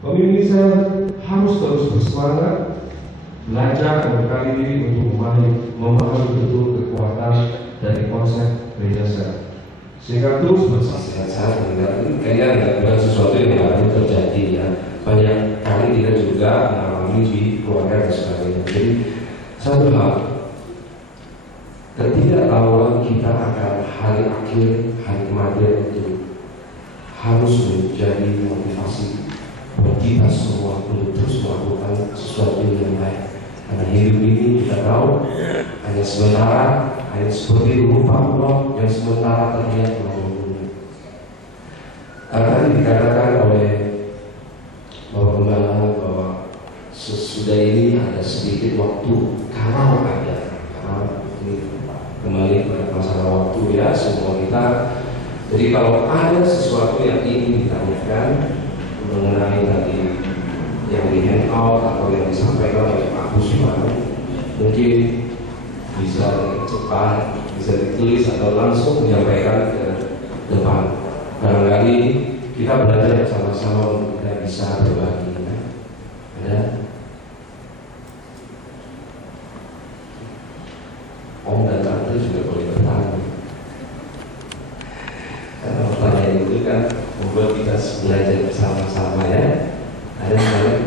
Pemimpin saya harus terus bersemangat, belajar membekali diri untuk memahami betul kekuatan dari konsep gereja saya, sehingga terus bersaksi. Saya mendengar ini kayaknya bukan sesuatu yang baru terjadi ya. Banyak kali kita juga mengalami di keluarga dan sebagainya. Jadi satu hal, ketidaktahuan kita akan hari akhir, hari kematian itu harus menjadi motivasi buat kita semua untuk terus melakukan sesuatu yang baik. Karena hidup ini kita tahu hanya sementara, hanya seperti rupa-rupa yang sementara terlihat melalui dunia. Karena dikatakan oleh Bapak Gembala bahwa sesudah ini ada sedikit waktu, kalau ada, karena ini kembali pada masalah waktu ya semua kita. Jadi kalau ada sesuatu yang ingin ditanyakan mengenai tadi yang di handout atau yang disampaikan oleh Pak Busman, mungkin bisa cepat, bisa ditulis atau langsung menyampaikan ke depan. Barangkali kita belajar bersama-sama untuk kita bisa berbagi. Ada Om dan Tante juga boleh bertanya. Karena pertanyaan itu kan membuat kita belajar bersama-sama ya. Ada yang lain?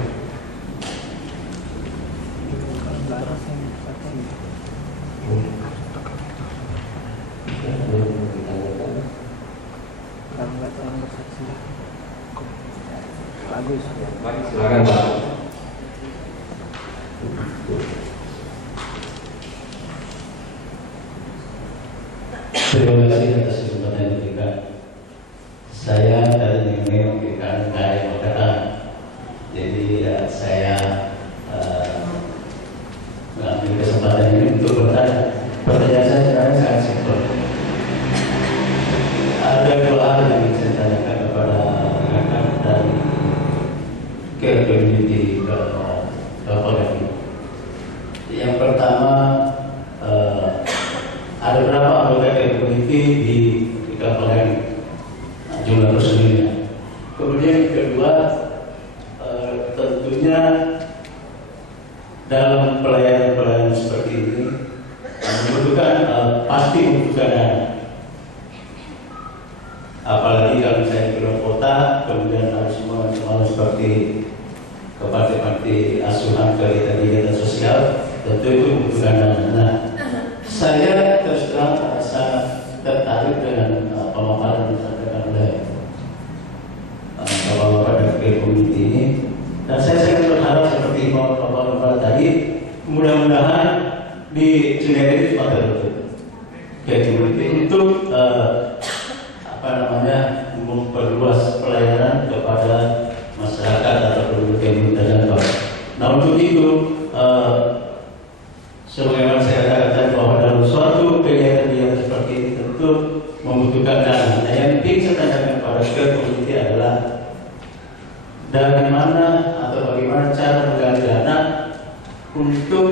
Bagus. Silakan Pak. Terima kasih atas kesempatan yang diberikan. Saya dari ingin memberikan dari Makassar. Jadi saya mengambil kesempatan ini untuk bertanya. Pertanyaan saya sebenarnya sangat simpel. Ada dua hal yang ingin saya tanyakan kepada rekan dari care community ke Polri. Yang pertama, ada berapa anggota care community di Polri? Jumlah personilnya. Kemudian yang kedua, tentunya dalam pelayanan seperti ini membutuhkan pasti membutuhkan dana. Apalagi kalau saya keluar kota, kemudian harus semua seperti ke partai-partai asuhan kegiatan sosial, tentu itu membutuhkan dana. Nah, saya terus terang sangat tertarik dengan pemaparan yang disampaikan oleh bapak-bapak dari care community ini, dan saya sangat berharap seperti bapak-bapak tadi, mudah-mudahan di Sungai ini cepat terwujud care community untuk memperluas pelayanan kepada masyarakat atau penduduk yang terjangkau. Nah, untuk itu sebagaimana saya katakan bahwa dalam suatu kegiatan seperti ini tentu membutuhkan dana. Nah, yang penting saya tanyakan kepada care community adalah dari mana atau bagaimana cara menggali dana untuk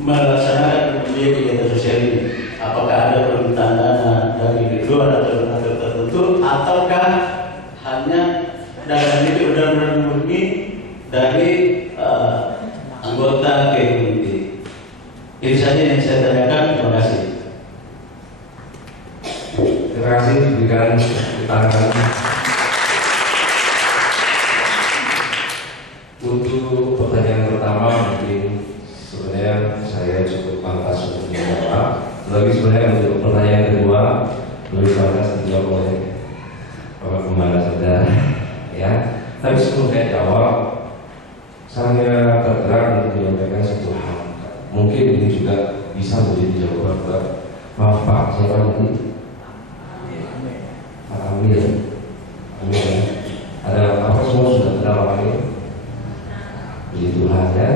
melaksanakan kegiatan sosial ini. Apakah ada permintaan dana dari luar atau lembaga tertentu, ataukah hanya dana itu benar-benar murni dari anggota care community? Itu saja yang saya tanyakan. Terima kasih. Terima kasih diberikan keterangan. Untuk pertanyaan pertama mungkin sebenarnya saya cukup pantas untuk menjawab. Tapi sebenarnya untuk pertanyaan kedua lebih pantas dijawab oleh Bapak Gembala saudara. Ya, tapi sebelum saya jawab, saya tergerak untuk menyampaikan satu hal. Mungkin ini juga bisa menjadi jawaban buat Bapak siapa nanti? Pak Amir. Amir ya. Ada apa semua sudah kenal Pak Amir? Puji Tuhan ya.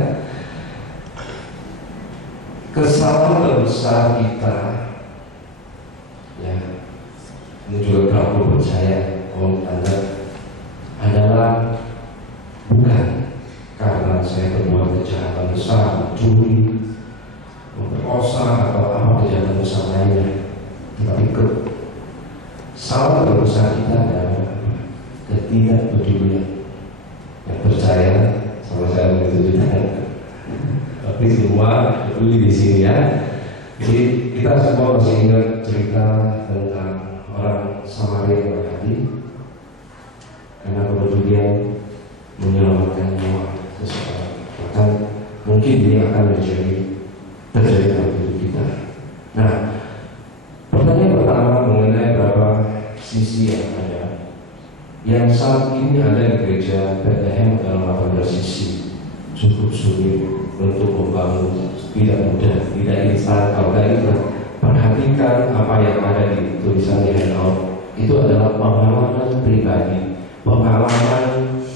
Kesalahan terbesar kita ya, ini juga perlu percaya kalau Anda adalah bukan karena saya berbuat kejahatan besar, mencuri, memperkosa atau apa kejahatan besar lainnya, tetapi kesalahan terbesar kita adalah ketidakpedulian. Yang percaya itu juga. Tapi semua peduli di sini ya. Jadi kita semua masih ingat cerita tentang orang Samaria yang tadi, karena kepedulian menyelamatkan nyawa seseorang. Bahkan mungkin ini akan terjadi dalam hidup kita. Nah, pertanyaan pertama mengenai berapa sisi yang ada. Yang saat ini ada di gereja Bethlehem dalam 18 sisi, cukup sulit untuk membangun, tidak mudah, tidak instan. Kalau kita perhatikan apa yang ada di tulisan di handout, itu adalah pengalaman pribadi, pengalaman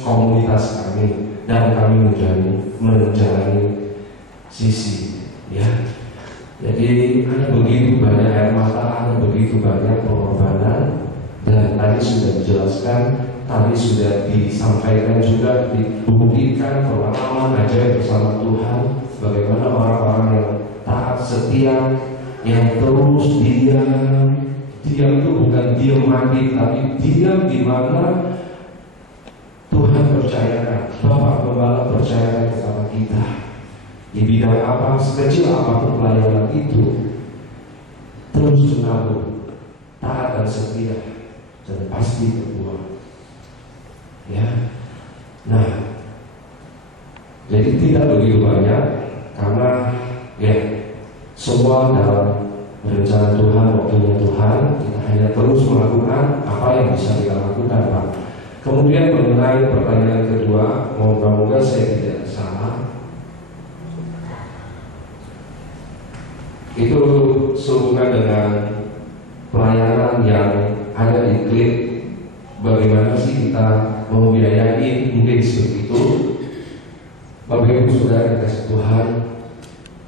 komunitas kami, dan kami menjalani sisi, ya. Jadi ada begitu banyak air mata, ada begitu banyak pengorbanan, dan tadi sudah dijelaskan, tadi sudah disampaikan juga, dibuktikan pengalaman aja bersama Tuhan, bagaimana orang-orang yang taat setia, yang terus diam itu bukan diam mati, tapi diam di mana Tuhan percayakan, Bapak Gembala percayakan kepada kita di bidang apa, sekecil apapun pelayanan itu, terus menabur, taat dan setia, dan pasti berbuah. Ya, nah, jadi tidak begitu banyak, karena ya semua dalam rencana Tuhan, waktunya Tuhan, kita hanya terus melakukan apa yang bisa kita lakukan, Pak. Kemudian mengenai pertanyaan kedua, moga-moga saya tidak salah. Itu sehubungan dengan pelayanan yang ada di klip. Bagaimana sih kita membiayai, mungkin seperti itu. Bapak Ibu Saudara kasih Tuhan,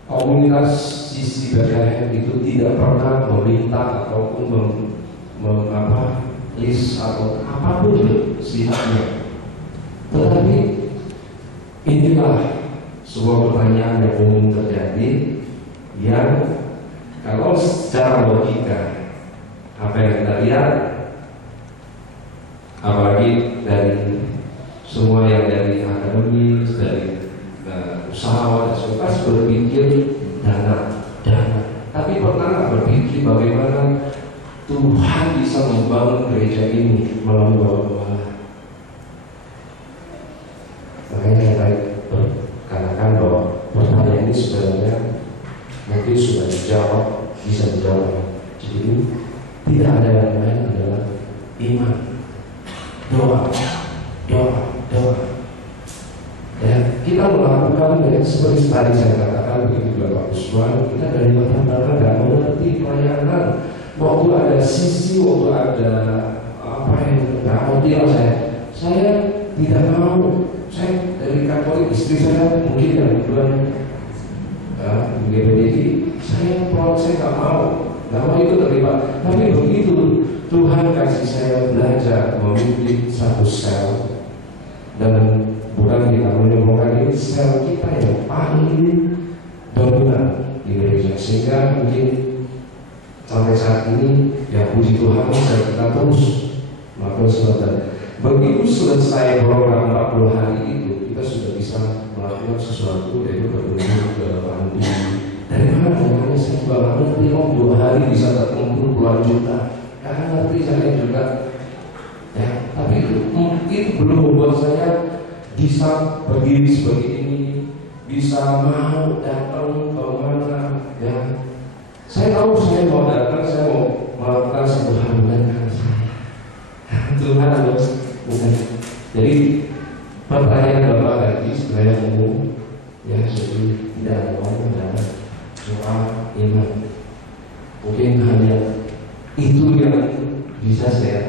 komunitas sisi Bethlehem itu tidak pernah meminta ataupun list atau apapun sifatnya. Tetapi inilah sebuah pertanyaan yang umum terjadi, yang kalau secara logika apa yang kita lihat, apalagi dari semua yang dari akademis, dari usahawan, pasti berpikir dana. Tapi pernah nggak berpikir bagaimana Tuhan bisa membangun gereja ini melalui Bapak Gembala? Makanya saya katakan bahwa pertanyaan ini sebenarnya mungkin sudah dijawab, bisa dijawab. Jadi tidak ada yang lain adalah iman, doa. Ya, kita melakukan ya, seperti tadi saya katakan begitu Bapak Usman, kita dari latar belakang nggak mengerti pelayanan. Waktu ada sisi, waktu ada apa yang nggak ngerti lah saya tidak mau. Saya dari Katolik, istri saya mungkin yang duluan GPDI, saya nggak mau itu terlibat. Tapi begitu Tuhan kasih saya belajar memimpin satu sel, dan bukan kita menemukan ini sel kita yang paling dominan di gereja, sehingga mungkin sampai saat ini ya puji Tuhan kita terus melakukan sesuatu. Begitu selesai program 40 hari itu, kita sudah bisa melakukan sesuatu, yaitu berkunjung ke Bandi. Dari mana namanya saya juga nggak ngerti, 2 hari bisa terkumpul puluhan juta. Karena ngerti saya juga, ya. Tapi itu belum membuat saya bisa berdiri seperti ini, bisa mau datang ke mana, ya. Saya tahu saya mau datang, saya mau melakukan satu hal dengan saya. Tuhan bukan. Jadi pertanyaan Bapak tadi sebenarnya umum, ya, jadi tidak ada orang dalam soal iman. Mungkin hanya itu yang bisa saya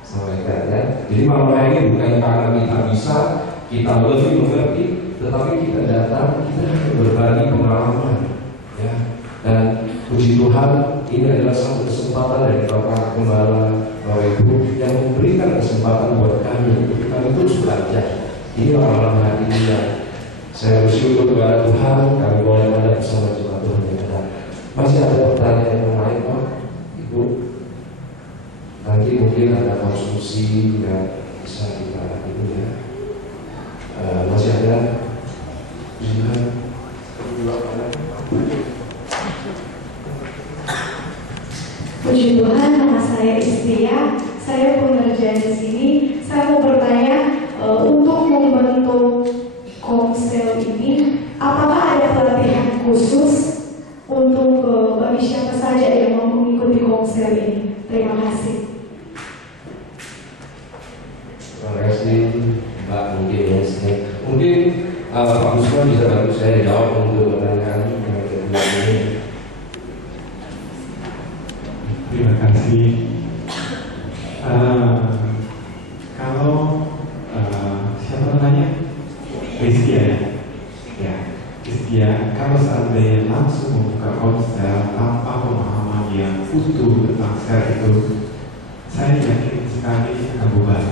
sampaikan, ya. Jadi malam hari ini bukan karena kita bisa, kita lebih mengerti, tetapi kita datang, kita berbagi pengalaman, ya. Dan puji Tuhan, ini adalah satu kesempatan dari Bapak Gembala, Bapak Ibu, yang memberikan kesempatan buat kami untuk kami terus belajar. Ini malam hari ini yang saya bersyukur kepada Tuhan, kami boleh ada bersama jemaat Tuhan yang ada. Masih ada pertanyaan yang lain, Pak, Ibu? Nanti mungkin ada konsumsi yang bisa kita ini, ya. Masih ada Pak Gusman bisa bantu saya jawab untuk pertanyaan yang kedua ini. Terima kasih. Kalau siapa namanya? Rizkia ya? Ya, Rizkia. Kalau seandainya langsung membuka ponsel tanpa pemahaman yang utuh tentang sel itu, saya yakin sekali akan bubar.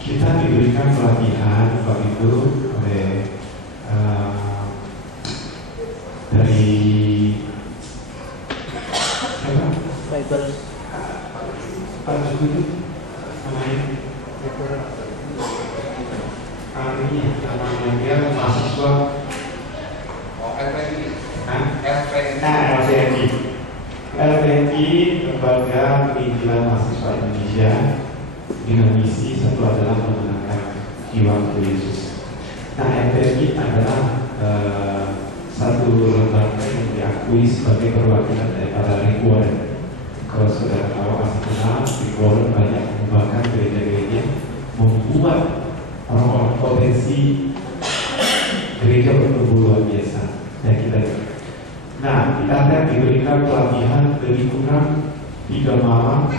Kita diberikan pelatihan waktu itu oleh dari siapa? Pak Jokowi itu namanya namanya dia mahasiswa LPNI Lembaga Penginjilan Mahasiswa Indonesia dengan misi satu adalah memenangkan jiwa untuk Yesus. Nah, LPNI adalah satu lembaga yang diakui sebagai perwakilan daripada Rick Warren. Kalau saudara tahu masih kenal, Rick Warren banyak mengembangkan gereja-gereja, membuat orang-orang potensi gereja bertumbuh luar biasa. Dan kita, nah, kita akan diberikan pelatihan lebih kurang 3 malam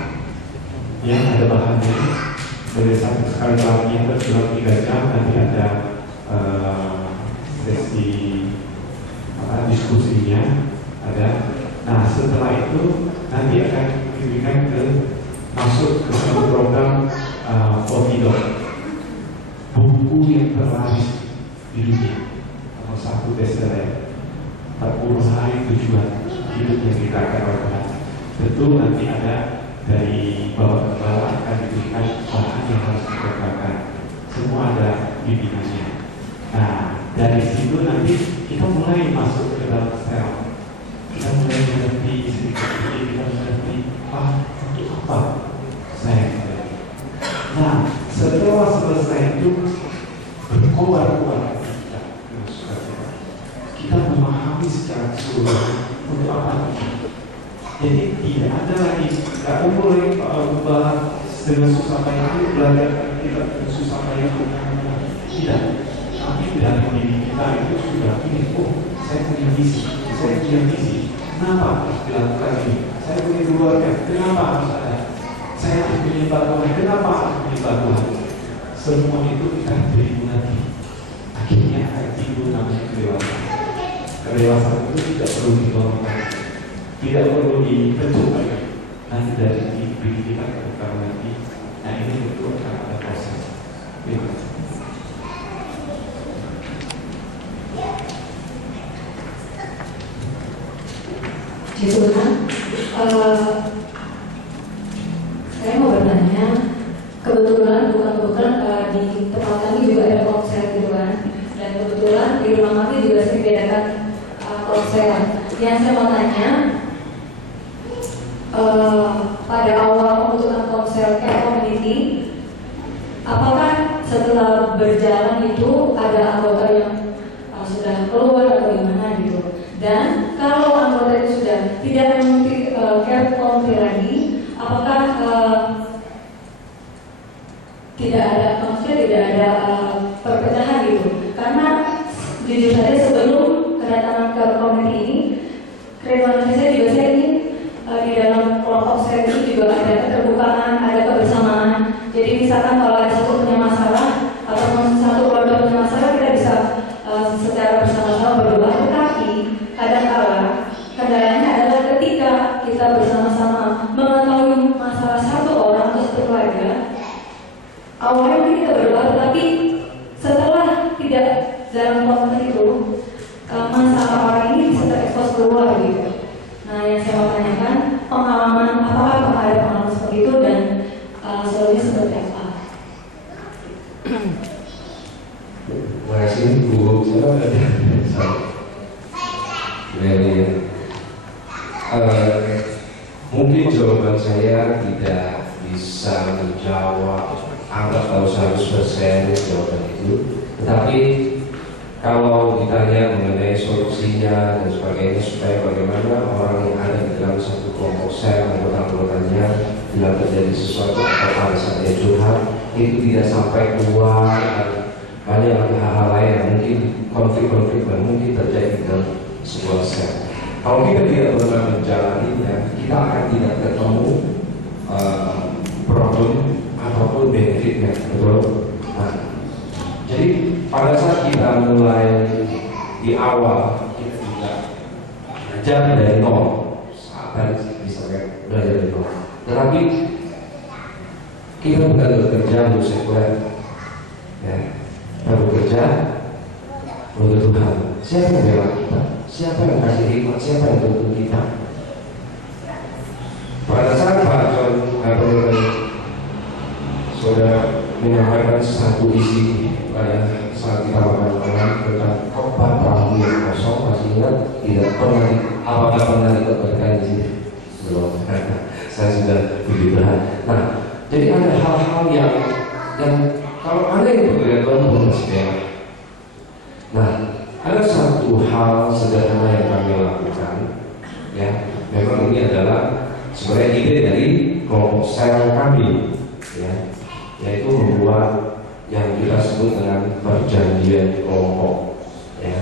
yang ada bahannya. Dari satu sekali pelatihan berjalan 3 jam, nanti ada sesi diskusinya ada. Nah, setelah itu nanti akan diberikan masuk ke satu program Fortidok, buku yang terlaris di dunia, nomor 1 bestseller, 40 hari tujuan hidup yang kita akan lakukan. Tentu nanti ada dari bawah ke bawah akan diberikan bahan yang harus dikerjakan. Semua ada bimbingannya. Nah, dari situ nanti kita mulai masuk ke dalam sel. Kita mulai mengerti sedikit, kita mengerti untuk apa saya. Nah, setelah selesai itu berkobar-kobar kita memahami secara keseluruhan untuk apa. Jadi tidak ada lagi, tidak boleh bahas dengan susah payah itu belajar kita dengan susah payah tidak. Tapi dalam diri kita itu sudah ini, saya punya misi, saya punya misi. Kenapa harus dilakukan ini? Saya punya keluarga, kenapa harus ada? Saya harus menyembah Tuhan, kenapa harus menyembah Tuhan? Semua itu kita beri nanti. Akhirnya akan timbul namanya kedewasaan. Kedewasaan itu tidak perlu didorongkan, tidak perlu dibentuk lagi. Nanti dari diri kita ketika nanti, nah ini betul akan ada proses. Terima kasih. Gitu kan? Saya mau bertanya, kebetulan di tempat kami juga ada konser gitu kan, dan kebetulan di rumah kami juga sering diadakan konser. Yang saya mau tanya, pada awal pembentukan konser Care Community, apakah setelah berjalan itu ada anggota yang sudah keluar atau gimana gitu? Dan kalau anggota itu sudah tidak mengikuti Care Community lagi, apakah tidak ada perpecahan gitu? Karena jujur saja sebelum kedatangan Care Community ini, kreativitas saya juga saya ingin di dalam kelompok saya itu juga ada keterbukaan, ada kebersamaan. Jadi misalkan kalau ada satu punya masalah ataupun satu keluarga punya masalah, kita bisa secara bersama-sama berdoa. Tetapi kadang-kala kendalanya adalah ketika kita bersama-sama mengetahui masalah satu orang atau satu keluarga. Awalnya mungkin kita berdoa, tetapi setelah tidak dalam konteks itu, masalah orang ini bisa terekspos keluar gitu. Nah, yang saya mau tanyakan, apakah ada pengalaman seperti itu dan solusinya seperti apa? Terima kasih Bu. Mungkin jawaban saya tidak bisa menjawab angka 100% jawaban itu, tetapi kalau ditanya mengenai solusinya dan sebagainya supaya bagaimana orang yang ada di dalam satu kelompok sel anggota-anggotanya bila terjadi sesuatu atau pada saatnya curhat itu tidak sampai keluar, banyak hal-hal lain yang konflik-konflik yang mungkin terjadi dalam sebuah sel. Kalau kita tidak pernah menjalaninya, kita akan tidak ketemu problem ataupun benefitnya, betul? Nah, jadi pada saat kita mulai di awal, kita juga belajar dari nol. Saat bisa belajar dari nol. Tetapi kita bukan bekerja untuk sekuler, ya. Kita bekerja untuk Tuhan. Siapa yang bela kita? Siapa yang kasih hikmat? Siapa yang tuntun kita? Pada saat Pak John sudah menyampaikan satu isi pada saat kita makan tentang khotbah perahu yang kosong, masih ingat? Tidak pernah. Apakah pernah dikatakan di sini? Belum. Saya sudah begitu. Nah, jadi ada hal-hal yang kalau ada yang berbeda Tuhan berbeda. Nah, ada satu hal sederhana yang kami lakukan, ya. Memang ini adalah sebenarnya ide dari kelompok sel kami, ya, yaitu membuat yang kita sebut dengan perjanjian kelompok, ya.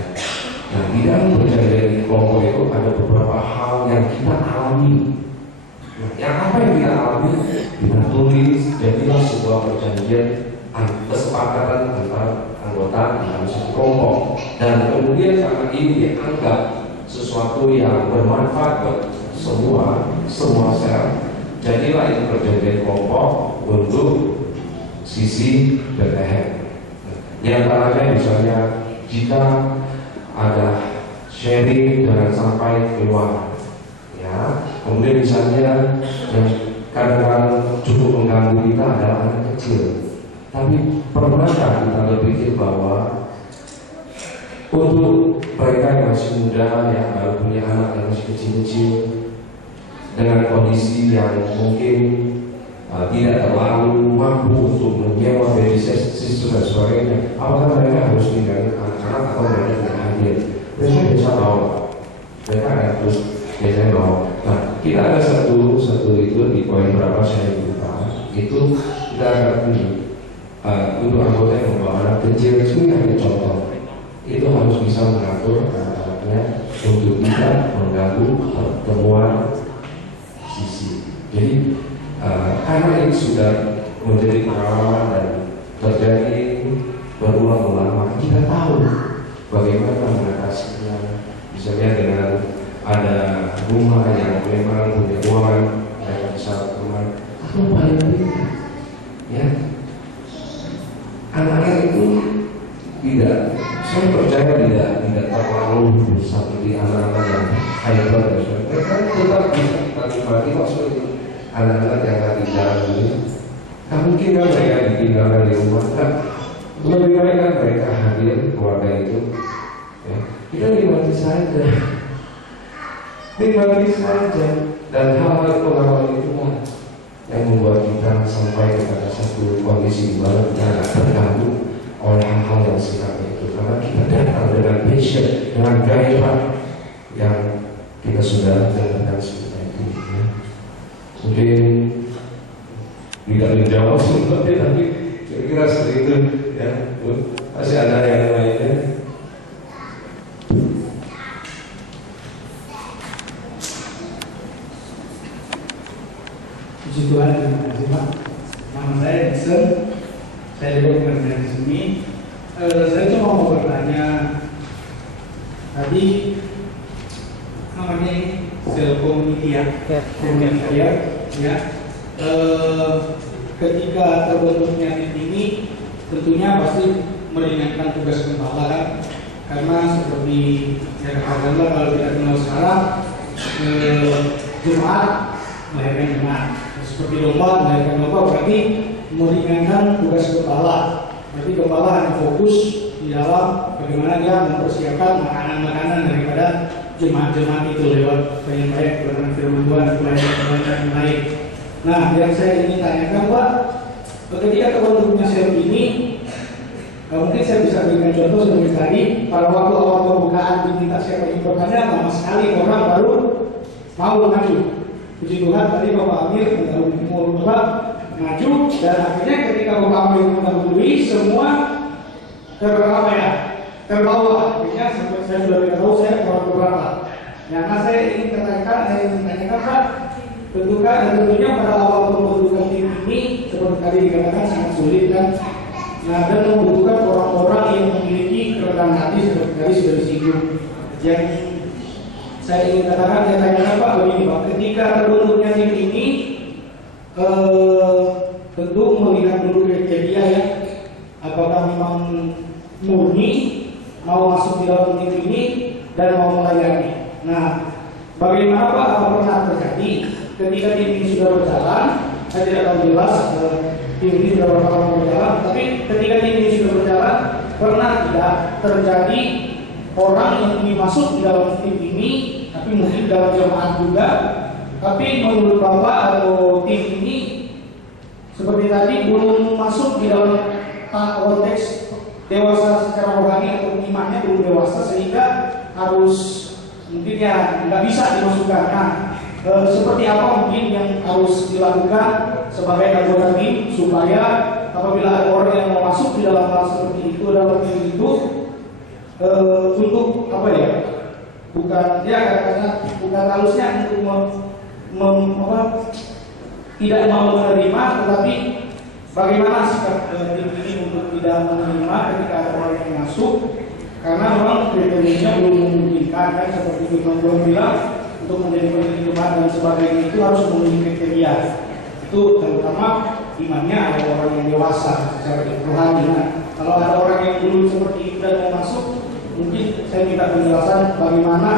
Nah, di dalam perjanjian kelompok itu ada beberapa hal yang kita alami. Nah, yang apa yang kita alami? Kita tulis, jadilah sebuah perjanjian kesepakatan antara anggota dalam satu kelompok, dan kemudian karena ini dianggap sesuatu yang bermanfaat buat semua sel, jadilah itu perjanjian kelompok untuk sisi BTH. Di antaranya misalnya jika ada sharing jangan sampai keluar, ya. Kemudian misalnya yang kadang-kadang cukup mengganggu kita adalah anak kecil. Tapi pernahkah kita berpikir bahwa untuk mereka yang masih muda, yang baru punya anak yang masih kecil-kecil, dengan kondisi yang mungkin tidak terlalu mampu untuk menyewa babysitter dan sebagainya, apakah mereka harus tinggalin anak-anak atau mereka tidak hadir? Mereka bisa bawa, mereka harus biasanya bawa. Nah, kita ada satu itu di poin berapa saya lupa. Itu kita akan untuk anggota yang membawa anak kecil, ini hanya contoh. Itu harus bisa mengatur anak-anaknya untuk tidak mengganggu pertemuan sisi. Jadi karena ini sudah menjadi pengalaman dan terjadi berulang-ulang, maka kita tahu bagaimana mengatasinya. Misalnya dengan ada rumah yang memang punya uang, mereka bisa teman. Atau paling tidak, ya, anak-anak itu tidak, saya percaya tidak terlalu seperti anak-anak yang hyper dan sebagainya. Mereka tetap bisa kita nikmati maksudnya anak-anak yang ada di jalan ini. Nah, mungkin kan mereka ditinggalkan di rumah, kan lebih baik kan mereka hadir keluarga itu, ya. Kita nikmati saja, dan hal-hal pengalaman itu yang membuat kita sampai kepada satu kondisi di mana kita tidak terganggu oleh hal-hal yang sifatnya itu, karena kita datang dengan passion, dengan gairah yang kita sudah dengarkan seperti itu, ya. Mungkin tidak menjawab seperti tapi kira-kira seperti itu, ya. Masih ada yang lainnya? Puji Tuhan, terima kasih Pak. Nama saya Dixon, saya juga bekerja di sini. Saya cuma mau bertanya, tadi namanya sel community ya. Ketika terbentuknya tim ini, tentunya pasti meringankan tugas gembala kan, karena seperti yang katakanlah kalau tidak kenal sekarang, Jumat melahirkan Jumat. Seperti domba, melahirkan domba berarti meringankan tugas gembala. Berarti gembala hanya fokus di dalam bagaimana dia mempersiapkan makanan-makanan daripada jemaat-jemaat itu lewat penyampaian kebenaran firman Tuhan dan pelayanan yang lain. Nah, yang saya ingin tanyakan Pak, ketika terbentuknya sel ini, mungkin saya bisa berikan contoh seperti tadi. Pada waktu awal pembukaan diminta siapa importannya, lama sekali orang baru mau maju. Puji Tuhan tadi Bapak Amir mendahului maju, dan akhirnya ketika Bapak Amir mendahului semua terbawa. Akhirnya saya sudah tidak tahu saya orang berapa. Nah, saya ingin katakan, saya ingin tanyakan Pak, tentunya pada awal pembentukan tim ini seperti tadi dikatakan sangat sulit kan. Nah, dan membutuhkan orang-orang yang memiliki kerendahan hati seperti tadi sudah disinggung. Yang saya ingin katakan, saya tanyakan Pak begini Pak, ketika terbentuknya tim ini, tentu melihat dulu kriteria ya, apakah memang murni mau masuk di dalam tim ini dan mau melayani. Nah, bagaimana Pak, apa pernah terjadi ketika tim ini sudah berjalan? Saya tidak tahu jelas tim ini sudah berapa lama berjalan, tapi ketika tim ini sudah berjalan, pernah tidak terjadi orang yang ingin masuk di dalam tim ini, tapi mungkin dalam jemaat juga, tapi menurut Bapak atau tim ini seperti tadi belum masuk di dalam konteks dewasa secara rohani atau imannya belum dewasa sehingga harus mungkin ya nggak bisa dimasukkan. Nah, seperti apa mungkin yang harus dilakukan sebagai anggota tim supaya apabila ada orang yang mau masuk di dalam hal seperti itu dalam tim itu untuk apa ya? Bukan ya karena bukan halusnya untuk tidak mau menerima, tetapi bagaimana sikap tim ini untuk tidak menerima ketika ada orang yang masuk, karena memang kriterianya belum memungkinkan kan, seperti Firman Tuhan bilang untuk menjadi pendiri jemaat dan sebagainya itu harus memenuhi kriteria. Itu terutama imannya ada orang yang dewasa secara rohani. Nah, kalau ada orang yang belum seperti itu dan mau masuk, mungkin saya minta penjelasan bagaimana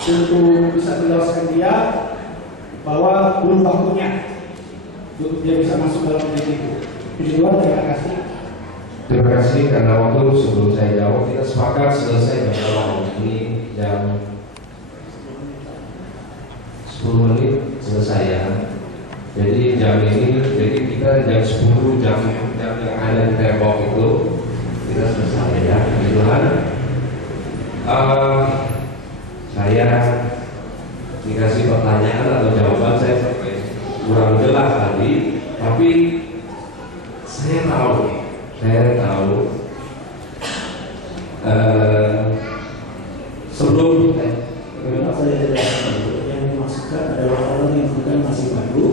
untuk bisa menjelaskan dia bahwa belum waktunya untuk dia bisa masuk dalam tim itu. Terima kasih. Terima kasih karena waktu sebelum saya jawab kita sepakat selesai dalam ini jam 10 menit selesai ya. Jadi jam ini, jadi kita jam 10 jam yang ada di tembok itu kita selesai ya. Kebetulan saya dikasih pertanyaan atau jawaban saya sampai kurang jelas tadi, tapi saya tahu sebelum saya jelaskan yang dimasukkan adalah orang yang bukan masih baru,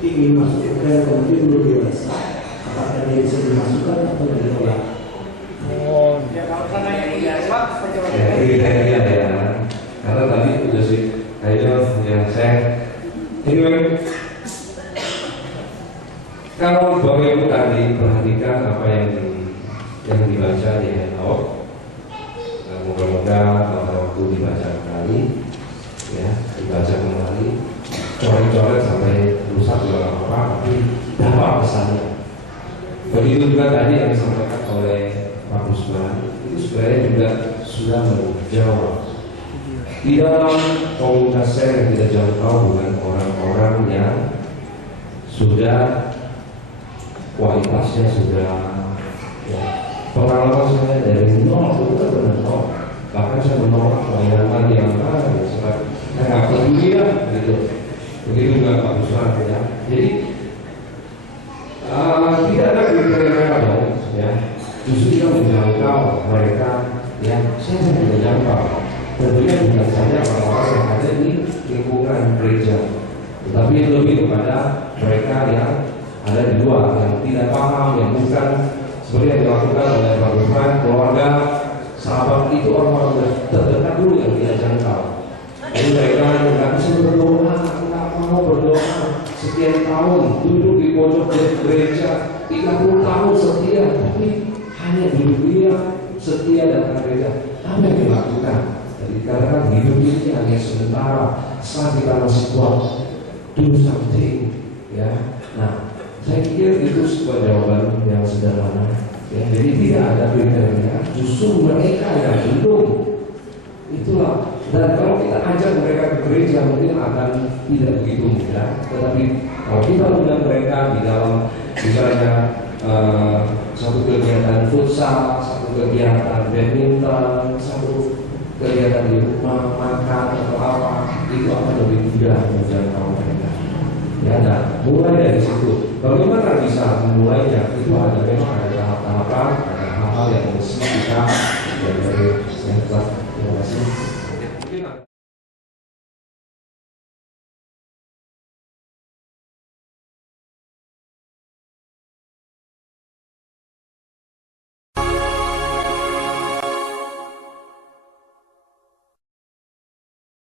ingin masuk ke komite belum dewasa, apakah dia bisa dimasukkan atau ditolak? Ya kalau karena yang iya Pak, kriteria ya, karena tadi udah sih kayaknya ya saya ini kalau Bapak Ibu tadi perhatikan apa yang dibaca di handout, moga-moga waktu dibaca kembali, ya dibaca kembali, coret-coret sampai rusak juga nggak apa-apa, tapi dapat pesannya. Begitu juga tadi yang disampaikan oleh Pak Usman, itu sebenarnya juga sudah menjawab. Di dalam komunitas saya yang tidak jangkau dengan orang-orang yang sudah kualitasnya sudah ya, pengalaman saya dari nol itu benar nol, bahkan saya menolak layanan yang saya nggak peduli lah gitu. Begitu juga Pak Usman ya. Jadi tidak ada kriteria dong ya. Justru kita menjangkau mereka ya. Saya tidak menjangkau. Tentunya bukan saja orang-orang yang ada di lingkungan gereja, tetapi lebih kepada mereka yang ada di luar, yang tidak paham, yang bukan seperti yang dilakukan oleh Pak Usman, keluarga, sahabat itu orang-orang terdekat dulu yang tidak jangkau. Jadi mereka nggak bisa berdoa, nggak mau berdoa sekian tahun, duduk di pojok gereja 30 tahun setia, tapi hanya duduk dia setia datang gereja. Apa yang dilakukan? Jadi karena hidup ini hanya sementara, saat kita masih kuat, do something, ya. Nah, saya pikir itu sebuah jawaban yang sederhana. Ya, jadi tidak ada kriteria, justru mereka yang belum. Itulah. Dan kalau kita ajak mereka ke gereja mungkin akan tidak begitu mudah. Tetapi kalau kita undang mereka di dalam misalnya satu kegiatan futsal, satu kegiatan badminton, satu kegiatan di rumah makan atau apa, itu akan lebih mudah menjangkau mereka. Ya, nah, mulai dari situ. Bagaimana bisa memulainya? Itu ada memang ada tahap-tahapan, ada hal-hal yang mesti kita dan dari